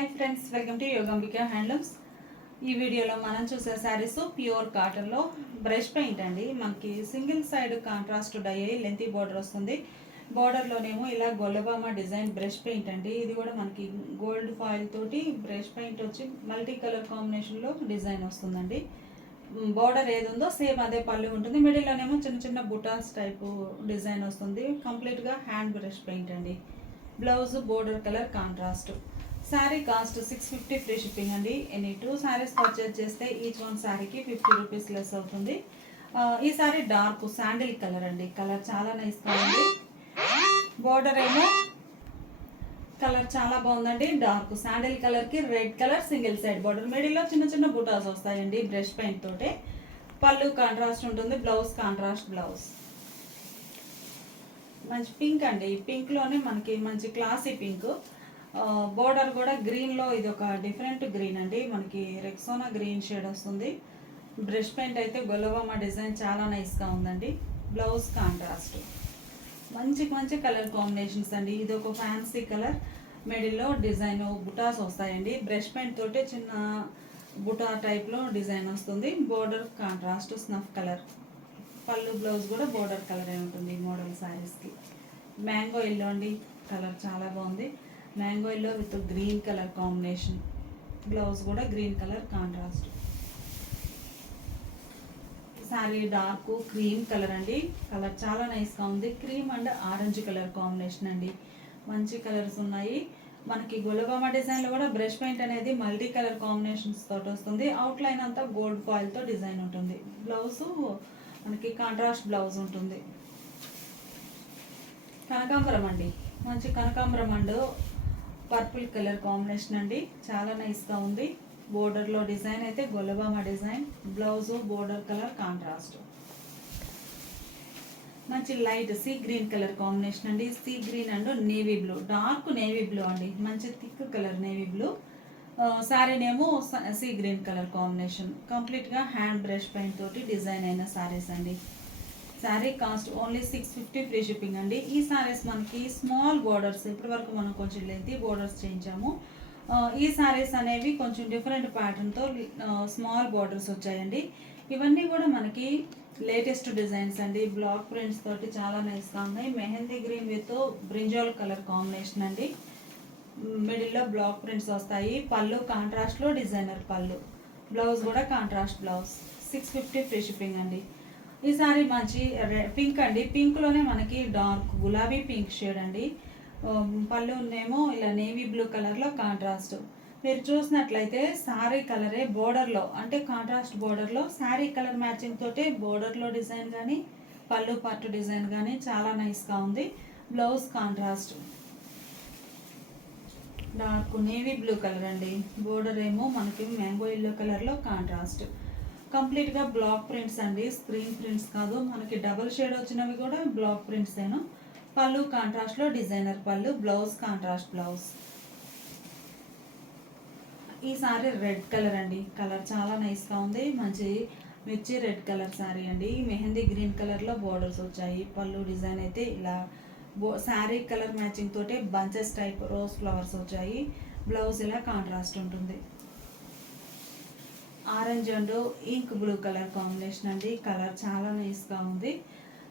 Hi friends, welcome to Yogambika handlooms. ఈ వీడియోలో మనం చూసే శారీస్ ప్యూర్ కాటన్లో బ్రష్ పెయింట్ అండి. మనకి single side contrast dye lengthy border వస్తుంది. బార్డర్లోనేమో ఇలా గొల్లబామ డిజైన్ బ్రష్ పెయింట్ అండి. ఇది కూడా మనకి గోల్డ్ ఫాయిల్ తోటి బ్రష్ పెయింట్ వచ్చి మల్టీ కలర్ కాంబినేషన్లో డిజైన్ వస్తుందండి. బార్డర్ ఏది ఉందో సేమ్ అదే పళ్ళు ఉంటుంది. మిడిల్లోనేమో చిన్న చిన్న బుటాస్ టైపు డిజైన్ వస్తుంది. కంప్లీట్గా హ్యాండ్ బ్రష్ పెయింట్ అండి. Blouse border colour contrast. Sari cost 650 free shipping అండి. ఎనీ 2 శారీస్ పర్చేజ్ చేస్తే ఈచ్ వన్ శారీకి 50 రూపీస్ లెస్ అవుతుంది. ఈ శారీ డార్క్ శాండిల్ కలర్ అండి. కలర్ చాలా నైస్గా ఉంది. బార్డర్ ఏమో కలర్ చాలా బాగుందండి. డార్క్ శాండిల్ కలర్కి red colour single side border. మిడిల్లో చిన్న చిన్న బుటాస్ వస్తాయండి బ్రష్ పెయింట్ తోటే. పళ్ళు కాంట్రాస్ట్ ఉంటుంది. Blouse contrast blouse. మంచి పింక్ అండి. పింక్లోనే మనకి మంచి క్లాసీ పింక్. బోర్డర్ కూడా గ్రీన్లో ఇది ఒక డిఫరెంట్ గ్రీన్ అండి. మనకి రెక్సోనా గ్రీన్ షేడ్ వస్తుంది. బ్రష్ పెయింట్ అయితే గొల్లబామ డిజైన్ చాలా నైస్గా ఉందండి. Blouse contrast. మంచి మంచి కలర్ కాంబినేషన్స్ అండి. ఇది ఒక ఫ్యాన్సీ కలర్. మిడిల్లో డిజైన్ బుటాస్ వస్తాయండి. బ్రష్ పెయింట్ తోటి చిన్న బుటా టైప్లో డిజైన్ వస్తుంది. Border contrast snuff colour. పళ్ళు బ్లౌజ్ కూడా బోర్డర్ కలరే ఉంటుంది ఈ మోడల్ శారీస్కి. మ్యాంగో ఎల్లో అండి. కలర్ చాలా బాగుంది. Mango yellow with green colour combination. Blouse కూడా green colour contrast. Sari dark cream colour అండి. కలర్ చాలా నైస్గా ఉంది. Cream and orange colour combination అండి. మంచి కలర్స్ ఉన్నాయి. మనకి గొల్లబామ డిజైన్లో కూడా బ్రష్ పెయింట్ అనేది మల్టీ కలర్ కాంబినేషన్స్ తోటి వస్తుంది. అవుట్లైన్ అంతా గోల్డ్ ఫాయిల్తో డిజైన్ ఉంటుంది. బ్లౌజు మనకి కాంట్రాస్ట్ బ్లౌజ్ ఉంటుంది. కనకాంబరం అండి. మంచి కనకాంబరం అండ్ పర్పుల్ కలర్ కాంబినేషన్ అండి. చాలా నైస్గా ఉంది. బోర్డర్లో డిజైన్ అయితే Gollabhama design. Blouse border colour contrast. మంచి light sea green colour combination అండి. Sea green and navy blue. Dark navy blue అండి. మంచి థిక్ కలర్ నేవీ బ్లూ. శారీనేమో సీ గ్రీన్ కలర్ కాంబినేషన్. కంప్లీట్గా హ్యాండ్ బ్రష్ పెయింట్ తోటి డిజైన్ అయిన శారీస్ అండి. Sari cost only 650 free shipping అండి. ఈ శారీస్ మనకి స్మాల్ బోర్డర్స్, ఇప్పటి వరకు మనం కొంచెం లెంతీ బోర్డర్స్ చేయించాము. ఈ శారీస్ అనేవి కొంచెం డిఫరెంట్ ప్యాటర్న్తో స్మాల్ బోర్డర్స్ వచ్చాయండి. ఇవన్నీ కూడా మనకి లేటెస్ట్ డిజైన్స్ అండి. బ్లాక్ ప్రింట్స్ తోటి చాలా నైస్గా ఉన్నాయి. Mehndi green with brinjal colour combination అండి. మిడిల్లో బ్లాక్ ప్రింట్స్ వస్తాయి. పళ్ళు కాంట్రాస్ట్లో డిజైనర్ పళ్ళు. బ్లౌజ్ కూడా కాంట్రాస్ట్ బ్లౌజ్. 650 ఫ్రీ షిప్పింగ్ అండి. ఈ సారీ మంచి పింక్ అండి. పింక్లోనే మనకి డార్క్ గులాబీ పింక్ షేడ్ అండి. పళ్ళు ఏమో ఇలా నేవీ బ్లూ కలర్లో కాంట్రాస్ట్. మీరు చూసినట్లయితే శారీ కలరే బోర్డర్లో అంటే కాంట్రాస్ట్ బోర్డర్లో శారీ కలర్ మ్యాచింగ్ తోటే బోర్డర్లో డిజైన్ కానీ పళ్ళు పట్టు డిజైన్ కానీ చాలా నైస్గా ఉంది. Blouse contrast dark navy blue colour అండి. బోర్డర్ ఏమో మనకి మ్యాంగో ఎల్లో కలర్లో కాంట్రాస్ట్. కంప్లీట్గా బ్లాక్ ప్రింట్స్ అండి. స్క్రీన్ ప్రింట్స్ కాదు. మనకి డబుల్ షేడ్ వచ్చినవి కూడా బ్లాక్ ప్రింట్స్ ఏను. పళ్ళు కాంట్రాస్ట్లో డిజైనర్ పళ్ళు. Blouse contrast blouse. ఈ సారీ రెడ్ కలర్ అండి. కలర్ చాలా నైస్గా ఉంది. మంచి మిర్చి రెడ్ కలర్ శారీ అండి. మెహందీ గ్రీన్ కలర్లో బోర్డర్స్ వచ్చాయి. పళ్ళు డిజైన్ అయితే ఇలా శారీ కలర్ మ్యాచింగ్ తోటే బంచెస్ టైప్ రోజ్ ఫ్లవర్స్ వచ్చాయి. బ్లౌజ్ ఇలా కాంట్రాస్ట్ ఉంటుంది. Orange and ink blue colour combination అండి. కలర్ చాలా నైస్గా ఉంది.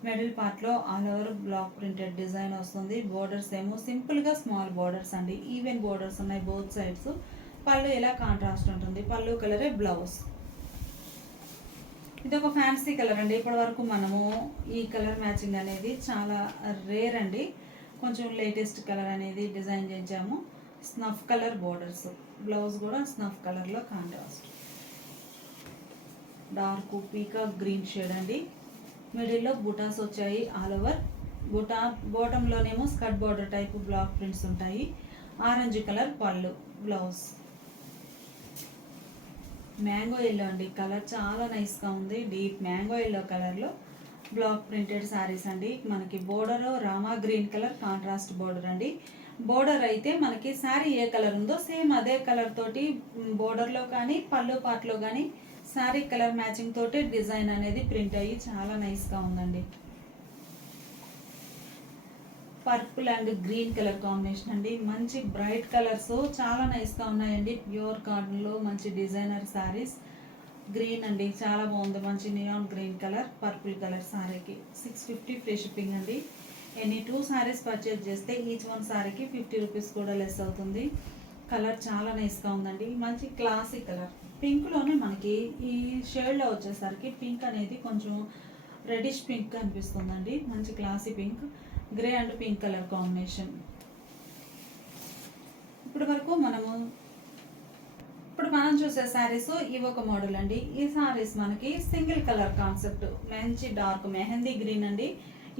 మిడిల్ పార్ట్లో all over block printed design వస్తుంది. బోర్డర్స్ ఏమో సింపుల్గా స్మాల్ బోర్డర్స్ అండి. ఈవెన్ బోర్డర్స్ ఉన్నాయి బోత్ సైడ్స్. పళ్ళు ఇలా కాంట్రాస్ట్ ఉంటుంది. పళ్ళు కలరే బ్లౌజ్. ఇది ఒక ఫ్యాన్సీ కలర్ అండి. ఇప్పటి వరకు మనము ఈ కలర్ మ్యాచింగ్ అనేది చాలా రేర్ అండి. కొంచెం లేటెస్ట్ కలర్ అనేది డిజైన్ చేయించాము. Snuff colour borders. బ్లౌజ్ కూడా స్నఫ్ కలర్లో contrast. Dark peacock green shade అండి. మిడిల్లో బుటాస్ వచ్చాయి ఆల్ ఓవర్. బుటా బాటంలోనేమో skirt border type block prints ఉంటాయి. ఆరెంజ్ కలర్ పళ్ళు. బ్లౌజ్ మ్యాంగో ఎల్లో అండి. కలర్ చాలా నైస్గా ఉంది. డీప్ మ్యాంగో ఎల్లో కలర్లో బ్లాక్ ప్రింటెడ్ శారీస్ అండి. మనకి border Rama green colour contrast border అండి. బోర్డర్ అయితే మనకి శారీ ఏ కలర్ ఉందో సేమ్ అదే కలర్ తోటి బోర్డర్లో కానీ పళ్ళు పార్ట్లో కానీ శారీ కలర్ మ్యాచింగ్ తోటే డిజైన్ అనేది ప్రింట్ అయ్యి చాలా నైస్గా ఉందండి. Purple and green colour combination అండి. మంచి బ్రైట్ కలర్స్ చాలా నైస్గా ఉన్నాయండి. ప్యూర్ కాటన్లో మంచి డిజైనర్ శారీస్. గ్రీన్ అండి, చాలా బాగుంది. మంచి neon green colour, purple colour శారీకి 650 ఫ్రీ షిప్పింగ్ అండి. ఎనీ 2 శారీస్ పర్చేజ్ చేస్తే ఈచ్ వన్ శారీకి 50 రూపీస్ కూడా లెస్ అవుతుంది. కలర్ చాలా నైస్గా ఉందండి. మంచి క్లాసిక్ కలర్. పింక్లోనే మనకి ఈ షేడ్లో వచ్చేసరికి పింక్ అనేది కొంచెం రెడిష్ పింక్ అనిపిస్తుందండి. మంచి classy pink, grey and pink colour combination. ఇప్పుడు మనం చూసే శారీస్ ఇవి ఒక మోడల్ అండి. ఈ శారీస్ మనకి సింగిల్ కలర్ కాన్సెప్ట్, మంచి డార్క్ మెహందీ గ్రీన్ అండి.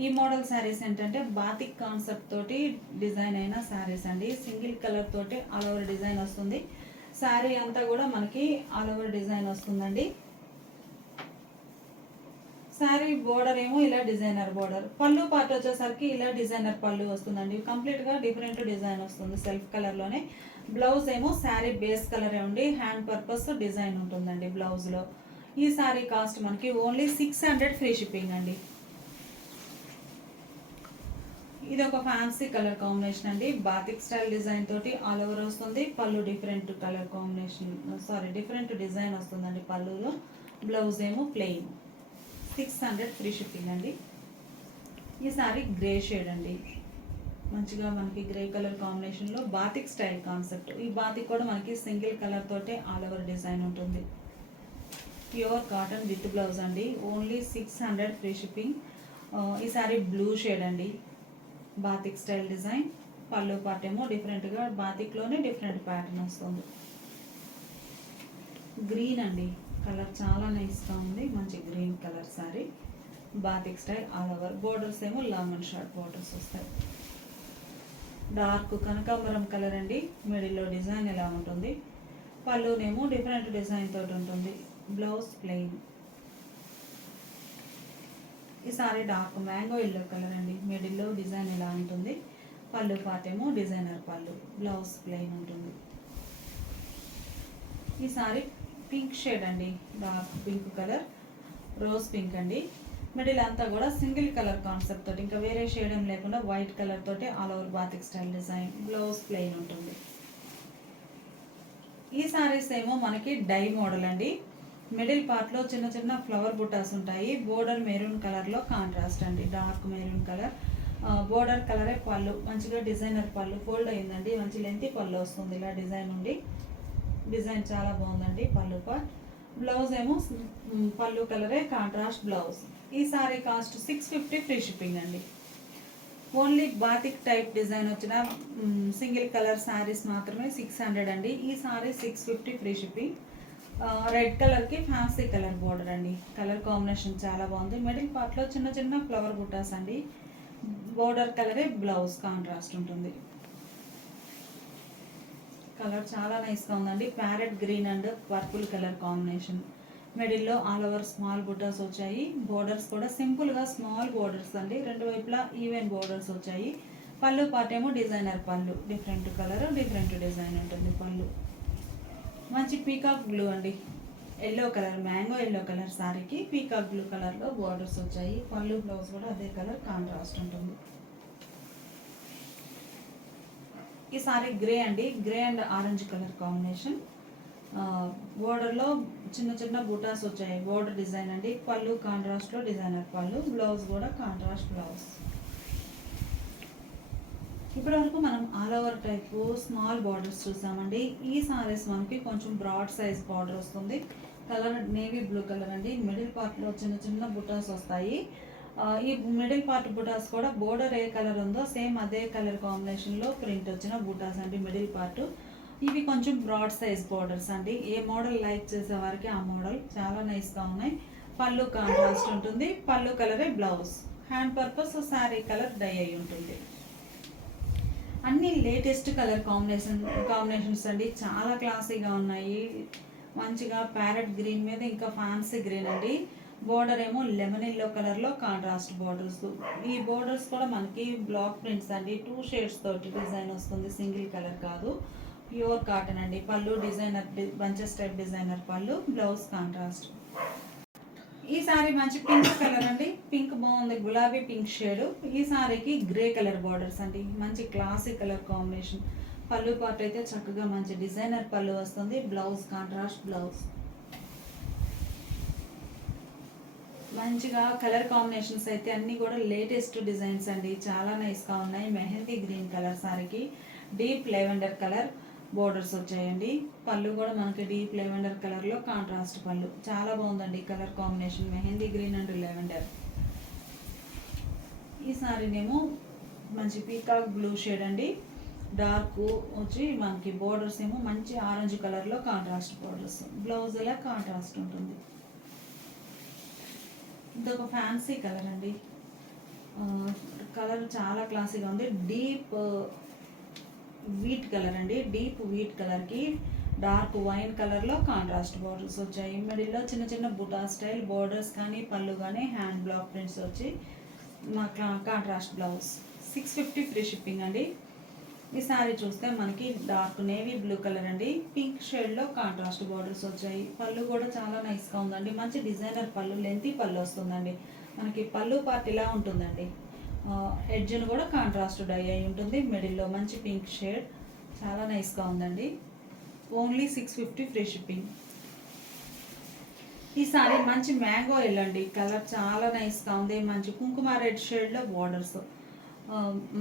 ఈ మోడల్ శారీస్ ఏంటంటే బాతిక్ కాన్సెప్ట్ తోటి డిజైన్ అయిన శారీస్ అండి. సింగిల్ కలర్ తోటి ఆల్ ఓవర్ డిజైన్ వస్తుంది. శారీ అంతా కూడా మనకి ఆల్ ఓవర్ డిజైన్ వస్తుందండి. శారీ బోర్డర్ ఏమో ఇలా డిజైనర్ బోర్డర్, పళ్ళు పార్ట్ వచ్చేసరికి ఇలా డిజైనర్ పళ్ళు వస్తుందండి. కంప్లీట్గా డిఫరెంట్ డిజైన్ వస్తుంది సెల్ఫ్ కలర్లోనే. బ్లౌజ్ ఏమో శారీ బేస్ కలరే ఉండి హ్యాండ్ పర్పస్ డిజైన్ ఉంటుందండి బ్లౌజ్లో. ఈ శారీ కాస్ట్ మనకి ఓన్లీ 600 ఫ్రీ షిప్పింగ్ అండి. ఇది ఒక ఫ్యాన్సీ కలర్ కాంబినేషన్ అండి. బాతిక్ స్టైల్ డిజైన్ తోటి ఆల్ ఓవర్ వస్తుంది. పళ్ళు different colour combination, different design వస్తుందండి పళ్ళులో. బ్లౌజ్ ఏమో ప్లెయిన్. 600 ఫ్రీ షిప్పింగ్ అండి. ఈ సారీ గ్రే షేడ్ అండి. మంచిగా మనకి గ్రే కలర్ కాంబినేషన్లో బాతిక్ స్టైల్ కాన్సెప్ట్. ఈ బాతిక్ కూడా మనకి సింగిల్ కలర్ తోటే ఆల్ ఓవర్ డిజైన్ ఉంటుంది. ప్యూర్ కాటన్ విత్ బ్లౌజ్ అండి. Only 600 free shipping. ఈ సారీ బ్లూ షేడ్ అండి. Batik style design. పళ్ళు పార్ట్ ఏమో డిఫరెంట్గా బాతిక్లోనే డిఫరెంట్ ప్యాటర్న్ వస్తుంది. గ్రీన్ అండి, కలర్ చాలా నైస్గా ఉంది. మంచి green colour sorry, batik style all over. Borders ఏమో లాంగ్ అండ్ షార్ట్ బోర్డర్స్ వస్తాయి. డార్క్ కనకాంబరం కలర్ అండి. మిడిల్లో డిజైన్ ఎలా ఉంటుంది. పళ్ళునేమో డిఫరెంట్ డిజైన్ తోటి ఉంటుంది. Blouse plain. ఈ sari dark mango yellow colour అండి. మిడిల్లో డిజైన్ ఎలా ఉంటుంది. పళ్ళు పార్ట్ ఏమో డిజైనర్ పళ్ళు, బ్లౌజ్ ప్లెయిన్ ఉంటుంది. ఈ సారీ పింక్ షేడ్ అండి. Dark pink colour, rose pink అండి. మిడిల్ అంతా కూడా సింగిల్ కలర్ కాన్సెప్ట్ తోటి, ఇంకా వేరే షేడ్ ఏం లేకుండా వైట్ కలర్ తోటి all over batik style design. Blouse plain ఉంటుంది. ఈ సారీస్ ఏమో మనకి డై మోడల్ అండి. మిడిల్ పార్ట్లో చిన్న చిన్న ఫ్లవర్ బుటాస్ ఉంటాయి. బోర్డర్ మెరూన్ కలర్లో కాంట్రాస్ట్ అండి. Dark maroon colour. బోర్డర్ కలరే పళ్ళు, మంచిగా డిజైనర్ పళ్ళు ఫోల్డ్ అయిందండి. మంచి లెంతీ పళ్ళు వస్తుంది. ఇలా డిజైన్ ఉండి, డిజైన్ చాలా బాగుందండి. పళ్ళు పార్ట్. బ్లౌజ్ ఏమో పళ్ళు కలరే కాంట్రాస్ట్ బ్లౌజ్. ఈ సారీ కాస్ట్ 650 ఫ్రీ షిప్పింగ్ అండి. ఓన్లీ బాతిక్ టైప్ డిజైన్ వచ్చిన సింగిల్ కలర్ శారీస్ మాత్రమే 600 అండి. ఈ సారీ 650 ఫ్రీ షిప్పింగ్. రెడ్ కలర్కి ఫ్యాన్సీ కలర్ బోర్డర్ అండి. కలర్ కాంబినేషన్ చాలా బాగుంది. మిడిల్ పార్ట్లో చిన్న చిన్న ఫ్లవర్ బుటాస్ అండి. బోర్డర్ కలరే బ్లౌజ్ కాంట్రాస్ట్ ఉంటుంది. కలర్ చాలా నైస్గా ఉందండి. Parrot green and purple colour combination. మిడిల్లో ఆల్ ఓవర్ స్మాల్ బుటాస్ వచ్చాయి. బోర్డర్స్ కూడా సింపుల్గా స్మాల్ బోర్డర్స్ అండి. రెండు వైపులా ఈవెన్ బోర్డర్స్ వచ్చాయి. పళ్ళు పార్ట్ ఏమో డిజైనర్ పళ్ళు, డిఫరెంట్ కలర్ డిఫరెంట్ డిజైన్ ఉంటుంది పళ్ళు. మంచి పీకాక్ బ్లూ అండి. Yellow colour, mango yellow colour శారీకి పీకాక్ బ్లూ కలర్లో బోర్డర్స్ వచ్చాయి. పళ్ళు బ్లౌజ్ కూడా అదే కలర్ కాంట్రాస్ట్ ఉంటుంది. ఈ సారీ గ్రే అండి. Grey and orange colour combination. బోర్డర్లో చిన్న చిన్న బుటాస్ వచ్చాయి. బోర్డర్ డిజైన్ అండి. పళ్ళు కాంట్రాస్ట్లో డిజైనర్ పళ్ళు, బ్లౌజ్ కూడా కాంట్రాస్ట్ బ్లౌజ్. ఇప్పటి వరకు మనం all over type small borders చూసామండి. ఈ సారీస్ మనకి కొంచెం బ్రాడ్ సైజ్ బార్డర్ వస్తుంది. కలర్ నేవీ బ్లూ కలర్ అండి. మిడిల్ పార్ట్లో చిన్న చిన్న బుటాస్ వస్తాయి. ఈ మిడిల్ పార్ట్ బుటాస్ కూడా బోర్డర్ ఏ కలర్ ఉందో సేమ్ అదే కలర్ కాంబినేషన్లో ప్రింట్ వచ్చిన బుటాస్ అండి మిడిల్ పార్ట్. ఇవి కొంచెం బ్రాడ్ సైజ్ బోర్డర్స్ అండి. ఏ మోడల్ లైక్ చేసే వారికి ఆ మోడల్ చాలా నైస్గా ఉన్నాయి. పళ్ళు కాంట్రాస్ట్ ఉంటుంది. పళ్ళు కలరే blouse. Hand purpose sari colour die అయి ఉంటుంది. అన్ని లేటెస్ట్ కలర్ కాంబినేషన్స్ అండి. చాలా క్లాసీగా ఉన్నాయి. మంచిగా ప్యారెట్ గ్రీన్ మీద ఇంకా ఫ్యాన్సీ గ్రీన్ అండి. బోర్డర్ ఏమో లెమన్ ఎల్లో కలర్లో కాంట్రాస్ట్ బోర్డర్స్. ఈ బోర్డర్స్ కూడా మనకి బ్లాక్ ప్రింట్స్ అండి. 2 షేడ్స్ తోటి డిజైన్ వస్తుంది, సింగిల్ కలర్ కాదు. ప్యూర్ కాటన్ అండి. పళ్ళు డిజైనర్ బంచెస్ టైప్ డిజైనర్ పళ్ళు, బ్లౌజ్ కాంట్రాస్ట్. ఈ సారీ మంచి పింక్ కలర్ అండి, పింక్ బాగుంది, గులాబీ పింక్ షేడ్. ఈ సారీకి గ్రే కలర్ బార్డర్స్ అండి, మంచి క్లాసిక్ కలర్ కాంబినేషన్. పళ్ళు పార్ట్ అయితే చక్కగా మంచి డిజైనర్ పళ్ళు వస్తుంది. Blouse contrast blouse. మంచిగా కలర్ కాంబినేషన్స్ అయితే అన్నీ కూడా లేటెస్ట్ డిజైన్స్ అండి, చాలా నైస్గా ఉన్నాయి. మెహందీ గ్రీన్ కలర్ సారీకి డీప్ లెవెండర్ కలర్ బోర్డర్స్ వచ్చాయండి. పళ్ళు కూడా మనకి డీప్ లెవెండర్ కలర్లో కాంట్రాస్ట్ పళ్ళు, చాలా బాగుందండి colour combination, mehndi green and lavender. ఈ సారీనేమో మంచి పీకాక్ బ్లూ షేడ్ అండి, డార్క్ వచ్చి మనకి బోర్డర్స్ ఏమో మంచి ఆరెంజ్ కలర్లో కాంట్రాస్ట్ బోర్డర్స్. బ్లౌజ్ ఇలా కాంట్రాస్ట్ ఉంటుంది. ఇదొక ఫ్యాన్సీ కలర్ అండి, కలర్ చాలా క్లాసీగా ఉంది. డీప్ వీట్ కలర్ అండి, డీప్ వీట్ కలర్కి డార్క్ వైన్ కలర్లో కాంట్రాస్ట్ బోర్డర్స్ వచ్చాయి. మిడిల్లో చిన్న చిన్న బుటా స్టైల్ బోర్డర్స్ కానీ పళ్ళు కానీ హ్యాండ్ బ్లాక్ ప్రింట్స్ వచ్చి మా కాంట్రాస్ట్ బ్లౌజ్. 650 ఫ్రీ షిప్పింగ్ అండి. ఈ సారీ చూస్తే మనకి డార్క్ నేవీ బ్లూ కలర్ అండి, పింక్ షేడ్లో కాంట్రాస్ట్ బోర్డర్స్ వచ్చాయి. పళ్ళు కూడా చాలా నైస్గా ఉందండి, మంచి డిజైనర్ పళ్ళు, లెంతీ పళ్ళు వస్తుందండి. మనకి పళ్ళు పార్ట్ ఇలా ఉంటుందండి, ఎడ్జ్ను కూడా కాంట్రాస్ట్ డై అయి ఉంటుంది. మిడిల్లో మంచి పింక్ షేడ్, చాలా నైస్గా ఉందండి. Only 650 free shipping. ఈ సారీ మంచి మ్యాంగో ఎల్లో అండి, కలర్ చాలా నైస్గా ఉంది. మంచి కుంకుమ రెడ్ షేడ్లో బోర్డర్స్,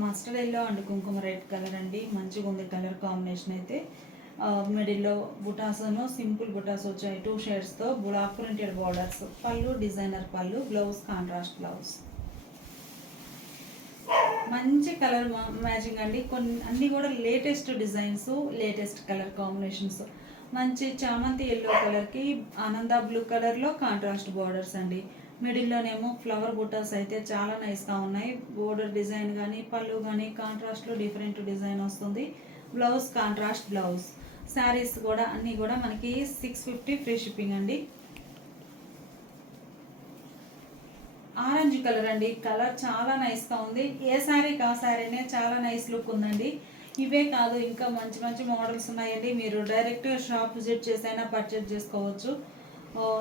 మస్టర్డ్ ఎల్లో అండ్ కుంకుమ రెడ్ కలర్ అండి, మంచిగా ఉంది కలర్ కాంబినేషన్ అయితే. మిడిల్లో బుటాస్ను సింపుల్ బుటాస్ వచ్చాయి 2 షేడ్స్తో, బ్లాక్ ప్రింటెడ్ బోర్డర్స్. పళ్ళు డిజైనర్ పళ్ళు, బ్లౌజ్ కాంట్రాస్ట్ బ్లౌజ్. మంచి కలర్ మ్యాచింగ్ అండి, అన్నీ కూడా latest designs, latest colour combinations. మంచి చామంతి ఎల్లో కలర్కి ఆనంద బ్లూ కలర్లో కాంట్రాస్ట్ బోర్డర్స్ అండి. మిడిల్లోనేమో ఫ్లవర్ బుటాస్ అయితే చాలా నైస్గా ఉన్నాయి. బోర్డర్ డిజైన్ కానీ పళ్ళు కానీ కాంట్రాస్ట్లో డిఫరెంట్ డిజైన్ వస్తుంది. Blouse contrast blouse. శారీస్ కూడా అన్నీ కూడా మనకి 650 ఫ్రీ షిప్పింగ్ అండి. ఆరెంజ్ కలర్ అండి, కలర్ చాలా నైస్గా ఉంది. ఏ శారీకి ఆ శారీనే చాలా నైస్ లుక్ ఉందండి. ఇవే కాదు ఇంకా మంచి మంచి మోడల్స్ ఉన్నాయండి, మీరు డైరెక్ట్ షాప్ విజిట్ చేసైనా పర్చేజ్ చేసుకోవచ్చు.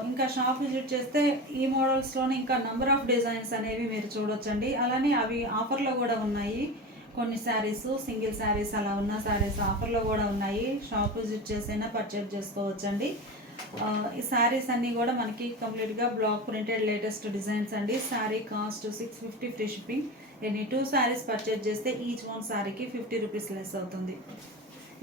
ఇంకా షాప్ విజిట్ చేస్తే ఈ మోడల్స్లోనే ఇంకా నెంబర్ ఆఫ్ డిజైన్స్ అనేవి మీరు చూడొచ్చండి. అలానే అవి ఆఫర్లో కూడా ఉన్నాయి. కొన్ని శారీస్ సింగిల్ శారీస్ అలా ఉన్న శారీస్ ఆఫర్లో కూడా ఉన్నాయి, షాప్ విజిట్ చేసైనా పర్చేజ్ చేసుకోవచ్చండి. ఈ శారీస్ అన్నీ కూడా మనకి కంప్లీట్గా బ్లాక్ ప్రింటెడ్ లేటెస్ట్ డిజైన్స్ అండి. Sari cost 650 free shipping. Any 2 saris purchase చేస్తే ఈచ్ వన్ శారీకి 50 రూపీస్ లెస్ అవుతుంది.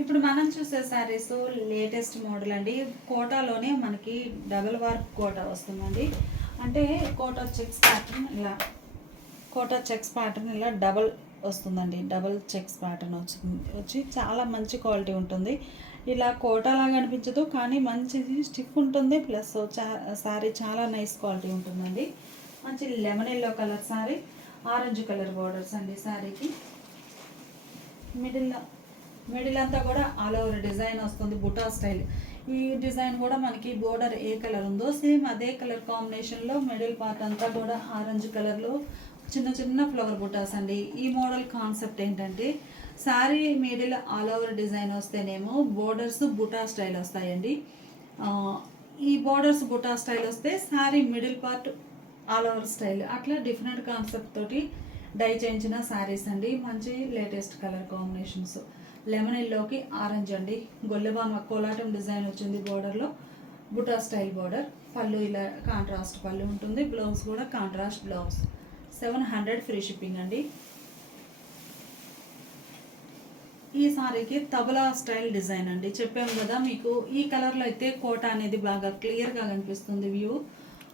ఇప్పుడు మనం చూసే శారీస్ లేటెస్ట్ మోడల్ అండి, కోటాలోనే మనకి డబుల్ వర్క్ కోటా వస్తుందండి. అంటే కోటా చెక్స్ ప్యాటర్న్ ఇలా, కోటా చెక్స్ ప్యాటర్న్ ఇలా డబల్ వస్తుందండి, డబల్ చెక్స్ ప్యాటర్న్ వచ్చి చాలా మంచి క్వాలిటీ ఉంటుంది. ఇలా కోటాలాగా అనిపించదు కానీ మంచిది స్టిఫ్ ఉంటుంది, ప్లస్ శారీ చాలా నైస్ క్వాలిటీ ఉంటుందండి. మంచి lemon yellow colour sari, orange colour borders అండి శారీకి. మిడిల్ అంతా కూడా ఆల్ ఓవర్ డిజైన్ వస్తుంది, బుటా స్టైల్. ఈ డిజైన్ కూడా మనకి బోర్డర్ ఏ కలర్ ఉందో సేమ్ అదే కలర్ కాంబినేషన్లో మిడిల్ పార్ట్ అంతా కూడా ఆరెంజ్ కలర్లో చిన్న చిన్న ఫ్లవర్ బుటాస్ అండి. ఈ మోడల్ కాన్సెప్ట్ ఏంటంటే sari middle all over design వస్తేనేమో బోర్డర్స్ బుటా స్టైల్ వస్తాయండి. ఈ బోర్డర్స్ బుటా స్టైల్ వస్తే sari middle part all over style, అట్లా డిఫరెంట్ కాన్సెప్ట్ తోటి డై చేయించిన శారీస్ అండి. మంచి లేటెస్ట్ కలర్ కాంబినేషన్స్. లెమన్ ఎల్లోకి ఆరెంజ్ అండి, గొల్లెబామ కోలాటం డిజైన్ వచ్చింది బోర్డర్లో, బుటా స్టైల్ బోర్డర్. పళ్ళు ఇలా కాంట్రాస్ట్ పళ్ళు ఉంటుంది, బ్లౌజ్ కూడా కాంట్రాస్ట్ బ్లౌజ్. 700 ఫ్రీ షిప్పింగ్ అండి. ఈ సారీకి తబలా స్టైల్ డిజైన్ అండి, చెప్పాము కదా మీకు. ఈ కలర్లో అయితే కోట అనేది బాగా క్లియర్గా కనిపిస్తుంది వ్యూ.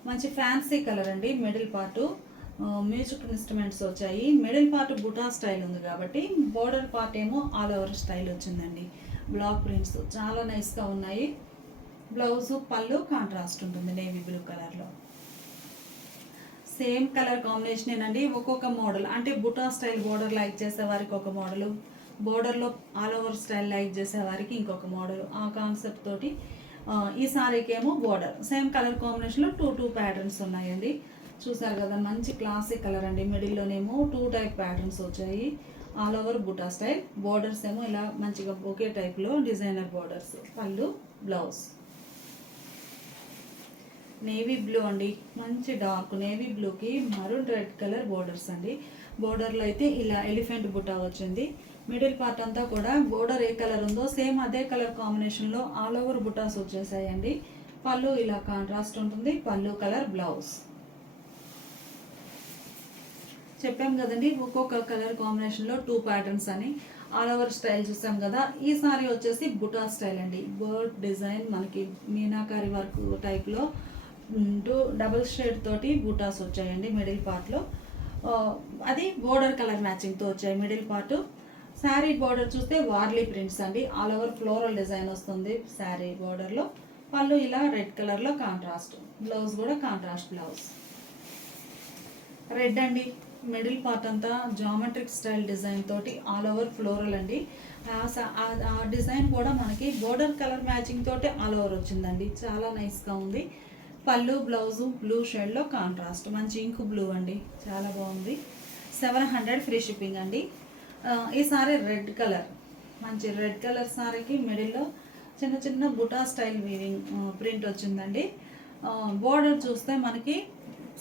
మంచి ఫ్యాన్సీ కలర్ అండి. మిడిల్ పార్ట్ మ్యూజిక్ ఇన్స్ట్రుమెంట్స్ వచ్చాయి, మిడిల్ పార్ట్ బుటా స్టైల్ ఉంది కాబట్టి బోర్డర్ పార్ట్ ఏమో ఆల్ ఓవర్ స్టైల్ వచ్చిందండి. బ్లాక్ ప్రింట్స్ చాలా నైస్గా ఉన్నాయి. బ్లౌజ్ పళ్ళు కాంట్రాస్ట్ ఉంటుంది నేవీ బ్లూ కలర్లో. సేమ్ కలర్ కాంబినేషన్ అండి, ఒక్కొక్క మోడల్. అంటే బుటా స్టైల్ బోర్డర్ లైక్ చేసే వారికి ఒక మోడలు, బోర్డర్లో ఆల్ ఓవర్ స్టైల్ లైక్ చేసే వారికి ఇంకొక మోడల్. ఆ కాన్సెప్ట్ తోటి ఈ సారీకి ఏమో బోర్డర్ సేమ్ కలర్ కాంబినేషన్లో 2 ప్యాటర్న్స్ ఉన్నాయండి. చూసారు కదా, మంచి క్లాసిక్ కలర్ అండి. మిడిల్లోనేమో 2 టైప్ ప్యాటర్న్స్ వచ్చాయి, all over buta style. Borders ఏమో ఇలా మంచిగా బొకే టైప్లో డిజైనర్ బోర్డర్స్. పళ్ళు బ్లౌజ్. నేవీ బ్లూ అండి, మంచి డార్క్ నేవీ బ్లూకి మరూన్ రెడ్ కలర్ బోర్డర్స్ అండి. బోర్డర్లో అయితే ఇలా ఎలిఫెంట్ బుటా వచ్చింది. మిడిల్ పార్ట్ అంతా కూడా బోర్డర్ ఏ కలర్ ఉందో సేమ్ అదే కలర్ కాంబినేషన్లో ఆల్ ఓవర్ బుటాస్ వచ్చేసాయండి. పళ్ళు ఇలా కాంట్రాస్ట్ ఉంటుంది. పళ్ళు కలర్ బ్లౌజ్. చెప్పాం కదండి ఒక్కొక్క కలర్ కాంబినేషన్లో 2 ప్యాటర్న్స్ అని. ఆల్ ఓవర్ స్టైల్ చూసాం కదా. ఈ సారీ వచ్చేసి బుటా స్టైల్ అండి. బర్డ్ డిజైన్ మనకి మీనాకారి వర్క్ టైప్లో 2 డబుల్ షేడ్ తోటి బుటాస్ వచ్చాయండి మిడిల్ పార్ట్లో. అది బోర్డర్ కలర్ మ్యాచింగ్తో వచ్చాయి మిడిల్ పార్ట్. శారీ బోర్డర్ చూస్తే వార్లీ ప్రింట్స్ అండి. ఆల్ ఓవర్ ఫ్లోరల్ డిజైన్ వస్తుంది శారీ బోర్డర్లో. పళ్ళు ఇలా రెడ్ కలర్లో కాంట్రాస్ట్. బ్లౌజ్ కూడా కాంట్రాస్ట్ బ్లౌజ్. రెడ్ అండి, మిడిల్ పార్ట్ అంతా జామెట్రిక్ స్టైల్ డిజైన్ తోటి ఆల్ ఓవర్ ఫ్లోరల్ అండి. ఆ డిజైన్ కూడా మనకి బోర్డర్ కలర్ మ్యాచింగ్ తోటి ఆల్ ఓవర్ వచ్చిందండి. చాలా నైస్గా ఉంది. పళ్ళు బ్లౌజు బ్లూ షేడ్లో కాంట్రాస్ట్, మంచి ఇంకు బ్లూ అండి, చాలా బాగుంది. 700 ఫ్రీ షిప్పింగ్ అండి. ఈ సారీ రెడ్ కలర్, మంచి రెడ్ కలర్ సారీకి మిడిల్లో చిన్న చిన్న బుటా స్టైల్ వీవింగ్ ప్రింట్ వచ్చిందండి. బోర్డర్ చూస్తే మనకి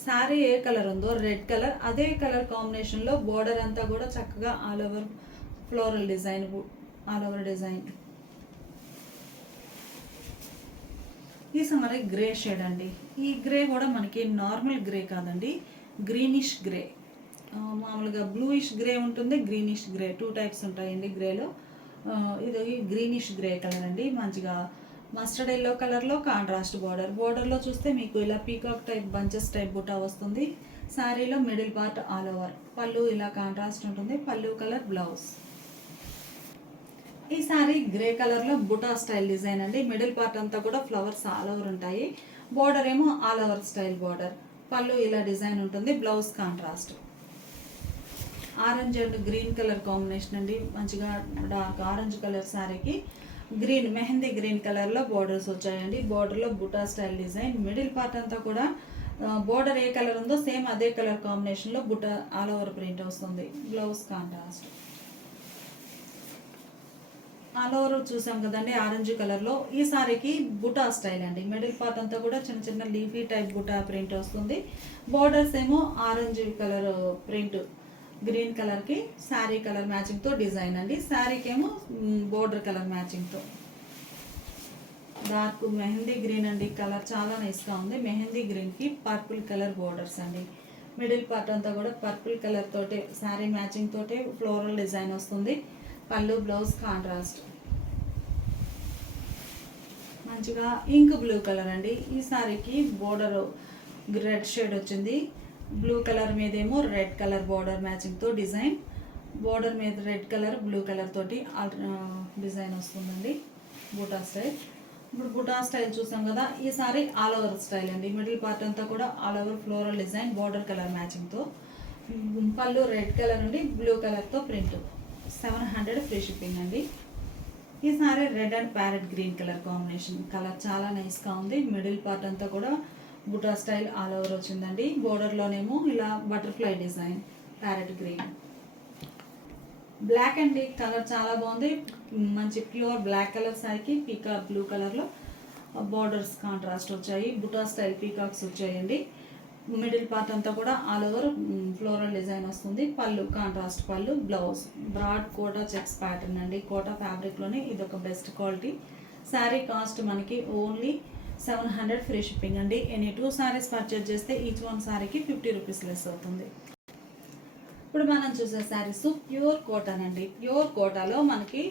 శారీ ఏ కలర్ ఉందో రెడ్ కలర్, అదే కలర్ కాంబినేషన్లో బోర్డర్ అంతా కూడా చక్కగా all over floral design, all over design. ఈ సారీ గ్రే షేడ్ అండి. ఈ గ్రే కూడా మనకి నార్మల్ గ్రే కాదండి, గ్రీనిష్ గ్రే. మామూలుగా బ్లూయిష్ గ్రే ఉంటుంది, గ్రీనిష్ గ్రే, 2 టైప్స్ ఉంటాయండి గ్రేలో. ఇది గ్రీనిష్ గ్రే కలర్ అండి. మంచిగా మస్టర్డ్ ఎల్లో కలర్లో కాంట్రాస్ట్ బార్డర్. బార్డర్లో చూస్తే మీకు ఇలా peacock type bunches type buta వస్తుంది. శారీలో మిడిల్ పార్ట్ ఆల్ ఓవర్. పళ్ళు ఇలా కాంట్రాస్ట్ ఉంటుంది. పళ్ళు కలర్ బ్లౌజ్. ఈ సారీ గ్రే కలర్లో బుటా స్టైల్ డిజైన్ అండి. మిడిల్ పార్ట్ అంతా కూడా ఫ్లవర్స్ ఆల్ ఓవర్ ఉంటాయి. బార్డర్ ఏమో ఆల్ ఓవర్ స్టైల్ బార్డర్. పళ్ళు ఇలా డిజైన్ ఉంటుంది. Blouse contrast. Orange and green colour combination అండి. మంచిగా డార్క్ ఆరెంజ్ కలర్ శారీకి గ్రీన్, మెహందీ గ్రీన్ కలర్లో బోర్డర్స్ వచ్చాయండి. బోర్డర్లో బుటా స్టైల్ డిజైన్. మిడిల్ పార్ట్ అంతా కూడా బోర్డర్ ఏ కలర్ ఉందో సేమ్ అదే కలర్ కాంబినేషన్లో బుటా ఆల్ ఓవర్ ప్రింట్ వస్తుంది. Blouse contrast. ఆల్ ఓవర్ చూసాం కదండి ఆరెంజ్ కలర్లో. ఈ సారీకి బుటా స్టైల్ అండి. మిడిల్ పార్ట్ అంతా కూడా చిన్న చిన్న లీఫీ టైప్ బుటా ప్రింట్ వస్తుంది. బోర్డర్స్ ఏమో ఆరెంజ్ కలర్ ప్రింట్, గ్రీన్ కలర్కి శారీ కలర్ మ్యాచింగ్తో డిజైన్ అండి. శారీకి ఏమో బోర్డర్ కలర్ మ్యాచింగ్తో. డార్క్ మెహందీ గ్రీన్ అండి, కలర్ చాలా నైస్గా ఉంది. మెహందీ గ్రీన్కి పర్పుల్ కలర్ బోర్డర్స్ అండి. మిడిల్ పార్ట్ అంతా కూడా పర్పుల్ కలర్ తోటే శారీ మ్యాచింగ్ తోటే ఫ్లోరల్ డిజైన్ వస్తుంది. పళ్ళు బ్లౌజ్ కాంట్రాస్ట్. మంచిగా ఇంక్ బ్లూ కలర్ అండి. ఈ సారీకి బోర్డర్ రెడ్ షేడ్ వచ్చింది. బ్లూ కలర్ మీద ఏమో రెడ్ కలర్ బోర్డర్ మ్యాచింగ్తో డిజైన్. బోర్డర్ మీద రెడ్ కలర్ బ్లూ కలర్ తోటి డిజైన్ వస్తుందండి. బుటా స్టైల్. ఇప్పుడు బుటా స్టైల్ చూసాం కదా. ఈ సారీ ఆల్ ఓవర్ స్టైల్ అండి. మిడిల్ పార్ట్ అంతా కూడా all over floral design, border colour మ్యాచింగ్తో. పళ్ళు రెడ్ కలర్ నుండి బ్లూ కలర్తో ప్రింట్. 700 ఫ్రీ షిప్పింగ్ అండి. ఈ sari red and parrot green colour combination. Colour చాలా నైస్గా ఉంది. మిడిల్ పార్ట్ అంతా కూడా బుటా స్టైల్ ఆల్ ఓవర్ వచ్చిందండి. బోర్డర్లోనేమో ఇలా butterfly design, parrot green. Black అండి, కలర్ చాలా బాగుంది. మంచి ప్యూర్ బ్లాక్ కలర్ సారీకి పీకాక్ బ్లూ కలర్లో బోర్డర్స్ కాంట్రాస్ట్ వచ్చాయి. బుటా స్టైల్ పీకాక్స్ వచ్చాయండి. మిడిల్ పార్ట్ అంతా కూడా ఆల్ ఓవర్ ఫ్లోరల్ డిజైన్ వస్తుంది. పళ్ళు కాంట్రాస్ట్ పళ్ళు. Blouse broad Kota checks pattern అండి. కోటా ఫ్యాబ్రిక్లోనే ఇది ఒక బెస్ట్ క్వాలిటీ. శారీ కాస్ట్ మనకి ఓన్లీ 700 ఫ్రీ షిప్పింగ్ అండి. ఎనీ 2 సారీస్ పర్చేజ్ చేస్తే ఈచ్ వన్ సారీకి 50 రూపీస్ లెస్ అవుతుంది. ఇప్పుడు మనం చూసే శారీస్ ప్యూర్ కోటాన్ అండి. ప్యూర్ కోటాలో మనకి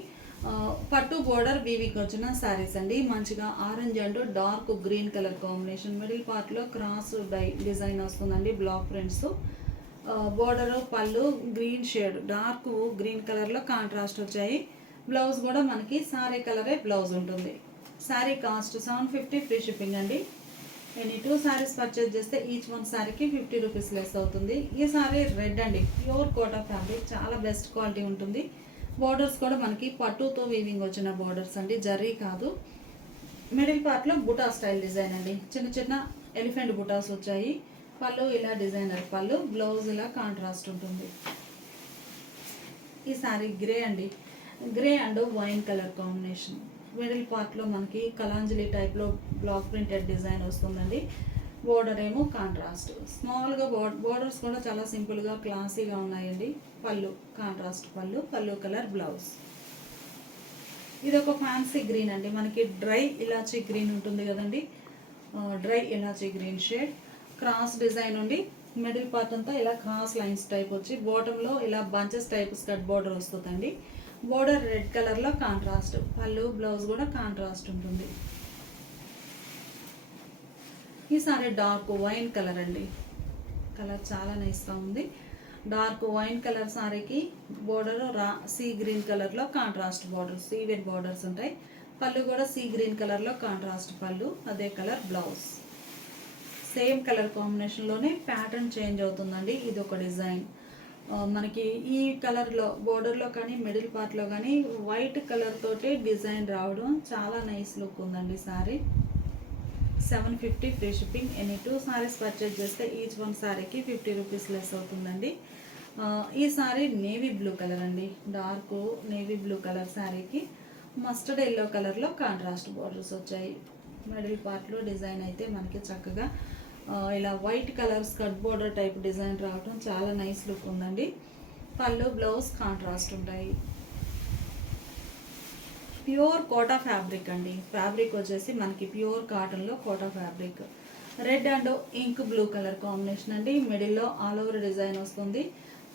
పట్టు బోర్డర్ వీవింగ్ వచ్చిన శారీస్ అండి. మంచిగా orange and dark green colour combination. Middle పార్ట్లో క్రాస్ డిజైన్ వస్తుందండి. Block prints. బోర్డర్ పళ్ళు గ్రీన్ షేడ్, డార్క్ గ్రీన్ కలర్లో కాంట్రాస్ట్ వచ్చాయి. బ్లౌజ్ కూడా మనకి సారీ కలరే బ్లౌజ్ ఉంటుంది. శారీ కాస్ట్ 750 ఫ్రీ షిప్పింగ్ అండి. ఎనీ 2 సారీస్ పర్చేజ్ చేస్తే ఈచ్ వన్ సారీకి 50 రూపీస్ లెస్ అవుతుంది. ఈ సారీ రెడ్ అండి. ప్యూర్ కోటా ఫ్యాబ్రిక్, చాలా బెస్ట్ క్వాలిటీ ఉంటుంది. బోర్డర్స్ కూడా మనకి పట్టుతో వీవింగ్ వచ్చిన బోర్డర్స్ అండి, జరీ కాదు. మిడిల్ పార్ట్లో బుటా స్టైల్ డిజైన్ అండి. చిన్న చిన్న ఎలిఫెంట్ బుటాస్ వచ్చాయి. పళ్ళు ఇలా డిజైనర్ పళ్ళు. బ్లౌజ్ ఇలా కాంట్రాస్ట్ ఉంటుంది. ఈ సారీ గ్రే అండి. Grey and wine colour combination. Middle పార్ట్లో మనకి కలాంజలి టైప్లో బ్లాక్ ప్రింటెడ్ డిజైన్ వస్తుందండి. బోర్డర్ ఏమో కాంట్రాస్ట్. స్మాల్గా బోర్డర్స్ కూడా చాలా సింపుల్గా క్లాసీగా ఉన్నాయండి. పళ్ళు కాంట్రాస్ట్ పళ్ళు, పళ్ళు కలర్ బ్లౌజ్. ఇది ఒక ఫ్యాన్సీ గ్రీన్ అండి. మనకి డ్రై ఇలాచీ గ్రీన్ ఉంటుంది కదండి, డ్రై ఇలాచీ గ్రీన్ షేడ్. క్రాస్ డిజైన్ ఉండి మిడిల్ పార్ట్ అంతా ఇలా క్రాస్ లైన్స్ టైప్ వచ్చి బాటంలో ఇలా బంచెస్ టైప్ స్కర్ట్ బోర్డర్ వస్తుందండి. బోర్డర్ రెడ్ కలర్లో కాంట్రాస్ట్, పళ్ళు బ్లౌజ్ కూడా కాంట్రాస్ట్ ఉంటుంది. ఈ సారీ డార్క్ వైన్ కలర్ అండి. కలర్ చాలా నైస్గా ఉంది. డార్క్ వైన్ కలర్ సారీకి బోర్డర్ సీ గ్రీన్ కలర్లో కాంట్రాస్ట్ బోర్డర్, సీవెన్ బోర్డర్స్ ఉంటాయి. పళ్ళు కూడా సీ గ్రీన్ కలర్లో కాంట్రాస్ట్ పళ్ళు, అదే colour blouse. Same colour కాంబినేషన్లోనే pattern change అవుతుందండి. ఇది ఒక డిజైన్. మనకి ఈ కలర్లో బోర్డర్లో కానీ మిడిల్ పార్ట్లో కానీ వైట్ కలర్ తోటి డిజైన్ రావడం చాలా నైస్ లుక్ ఉందండి sari. 750 free shipping. Any 2 saris purchase చేస్తే ఈచ్ వన్ సారీకి 50 రూపీస్ లెస్ అవుతుందండి. ఈ సారీ నేవీ బ్లూ కలర్ అండి. డార్క్ నేవీ బ్లూ కలర్ సారీకి మస్టర్డ్ ఎల్లో కలర్లో కాంట్రాస్ట్ బోర్డర్స్ వచ్చాయి. మిడిల్ పార్ట్లో డిజైన్ అయితే మనకి చక్కగా ఇలా white colour skirt border type design రావడం చాలా నైస్ లుక్ ఉందండి. పళ్ళు బ్లౌజ్ కాంట్రాస్ట్ ఉంటాయి. ప్యూర్ కోటా ఫ్యాబ్రిక్ అండి. ఫ్యాబ్రిక్ వచ్చేసి మనకి ప్యూర్ కాటన్లో Kota fabric. Red and ink blue colour combination అండి. మిడిల్లో ఆల్ ఓవర్ డిజైన్ వస్తుంది.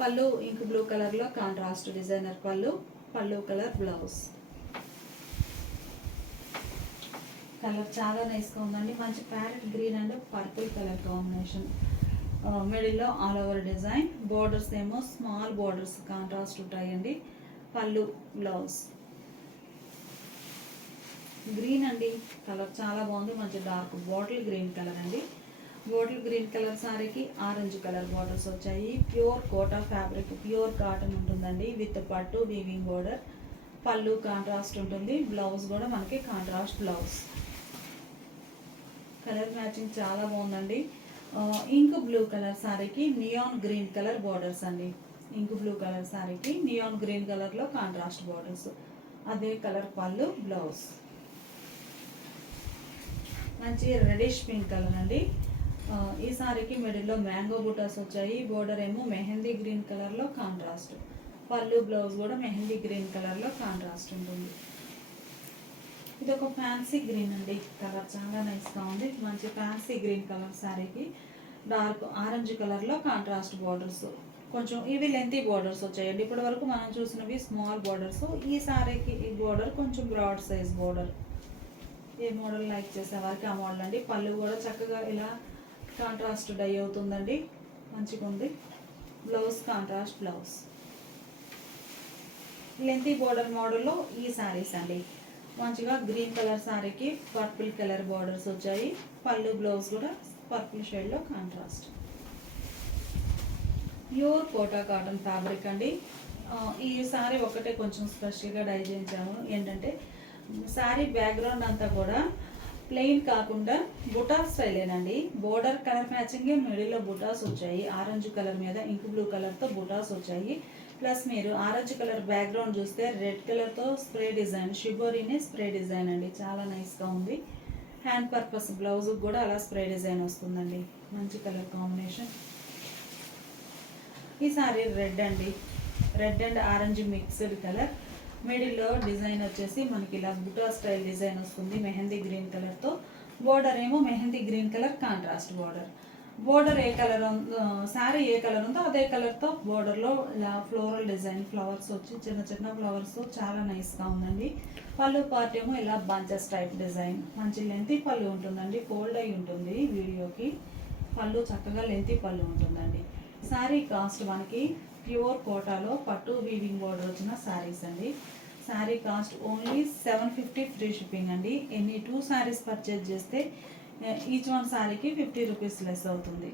పళ్ళు ఇంక్ బ్లూ కలర్లో contrast designer pallu, pallu colour blouse. Colour చాలా నైస్గా ఉందండి. మంచి parrot green and purple colour combination. మిడిల్లో ఆల్ ఓవర్ డిజైన్. బోర్డర్స్ ఏమో స్మాల్ బోర్డర్స్ కాంట్రాస్ట్ ఉంటాయండి. పళ్ళు బ్లౌజ్. గ్రీన్ అండి. కలర్ చాలా బాగుంది. మంచి డార్క్ బాటిల్ గ్రీన్ కలర్ అండి. బాటిల్ గ్రీన్ కలర్ సారీకి ఆరెంజ్ కలర్ బోర్డర్స్ వచ్చాయి. Pure Kota fabric, pure cotton ఉంటుందండి విత్ పట్టు వీవింగ్ బోర్డర్. పళ్ళు కాంట్రాస్ట్ ఉంటుంది. బ్లౌజ్ కూడా మనకి కాంట్రాస్ట్ బ్లౌజ్. కలర్ మ్యాచింగ్ చాలా బాగుందండి. ఇంక్ బ్లూ కలర్ సారీకి నియాన్ గ్రీన్ కలర్ బోర్డర్స్ అండి. ఇంక్ బ్లూ కలర్ సారీకి నియాన్ గ్రీన్ కలర్లో కాంట్రాస్ట్ బోర్డర్స్, అదే కలర్ పళ్ళు బ్లౌజ్. మంచి రెడిష్ పింక్ కలర్ అండి. ఈ సారీకి మిడిల్లో మ్యాంగో బుటాస్ వచ్చాయి. బోర్డర్ ఏమో మెహందీ గ్రీన్ కలర్లో కాంట్రాస్ట్. పళ్ళు బ్లౌజ్ కూడా మెహందీ గ్రీన్ కలర్లో కాంట్రాస్ట్ ఉంటుంది. ఇది ఒక ఫ్యాన్సీ గ్రీన్ అండి. కలర్ చాలా నైస్గా ఉంది. మంచి ఫ్యాన్సీ గ్రీన్ కలర్ శారీకి డార్క్ ఆరెంజ్ కలర్లో కాంట్రాస్ట్ బోర్డర్స్. కొంచెం ఇవి లెంతీ బోర్డర్స్ వచ్చాయండి. ఇప్పటి వరకు మనం చూసినవి స్మాల్ బోర్డర్స్. ఈ శారీకి ఈ బోర్డర్ కొంచెం బ్రాడ్ సైజ్ బోర్డర్. ఏ మోడల్ లైక్ చేసే వారికి ఆ మోడల్ అండి. పళ్ళు కూడా చక్కగా ఇలా కాంట్రాస్ట్ డై అవుతుందండి. మంచిగా ఉంది. Blouse contrast blouse. Lengthy border మోడల్లో ఈ శారీస్ అండి. మంచిగా గ్రీన్ కలర్ సారీకి పర్పుల్ కలర్ బార్డర్స్ వచ్చాయి. పళ్ళు బ్లౌజ్ కూడా పర్పుల్ షేడ్లో contrast. Pure Kota cotton fabric అండి. ఈ సారీ ఒకటే కొంచెం స్పెషల్గా డై చేయించాము. ఏంటంటే సారీ బ్యాక్గ్రౌండ్ అంతా కూడా ప్లెయిన్ కాకుండా బుటా స్టైలేనండి. బోర్డర్ కలర్ మ్యాచింగే మిడిల్లో బుటాస్ వచ్చాయి. ఆరెంజ్ కలర్ మీద ఇంక్ బ్లూ కలర్తో బుటాస్ వచ్చాయి. ప్లస్ మీరు ఆరెంజ్ కలర్ బ్యాక్గ్రౌండ్ చూస్తే రెడ్ కలర్తో స్ప్రే డిజైన్, షిబోరీనే స్ప్రే డిజైన్ అండి. చాలా నైస్గా ఉంది. హ్యాండ్ పర్పస్ బ్లౌజ్ కూడా అలా స్ప్రే డిజైన్ వస్తుందండి. మంచి కలర్ కాంబినేషన్. ఈ సారీ రెడ్ అండి. Red and orange mixed colour. మిడిల్లో డిజైన్ వచ్చేసి మనకి ఇలా బుటా స్టైల్ డిజైన్ వస్తుంది మెహందీ గ్రీన్ కలర్తో. బోర్డర్ ఏమో mehndi green colour contrast border. Border ఏ కలర్ శారీ ఏ కలర్ ఉందో అదే కలర్తో బోర్డర్లో ఇలా ఫ్లోరల్ డిజైన్ ఫ్లవర్స్ వచ్చి చిన్న చిన్న ఫ్లవర్స్ చాలా నైస్గా ఉందండి. పళ్ళు పార్ట్ ఏమో ఇలా బంచెస్ టైప్ డిజైన్. మంచి లెంతీ పళ్ళు ఉంటుందండి. ఫోల్డ్ అయి ఉంటుంది వీడియోకి. పళ్ళు చక్కగా లెంతీ పళ్ళు ఉంటుందండి. శారీ కాస్ట్ మనకి ప్యూర్ కోటాలో పట్టు వీవింగ్ బోర్డర్ వచ్చిన శారీస్ అండి. Sari cost only 750 free shipping అండి. ఎనీ 2 శారీస్ పర్చేజ్ చేస్తే ఈచ్ వన్ శారీకి 50 రూపీస్ లెస్ అవుతుంది.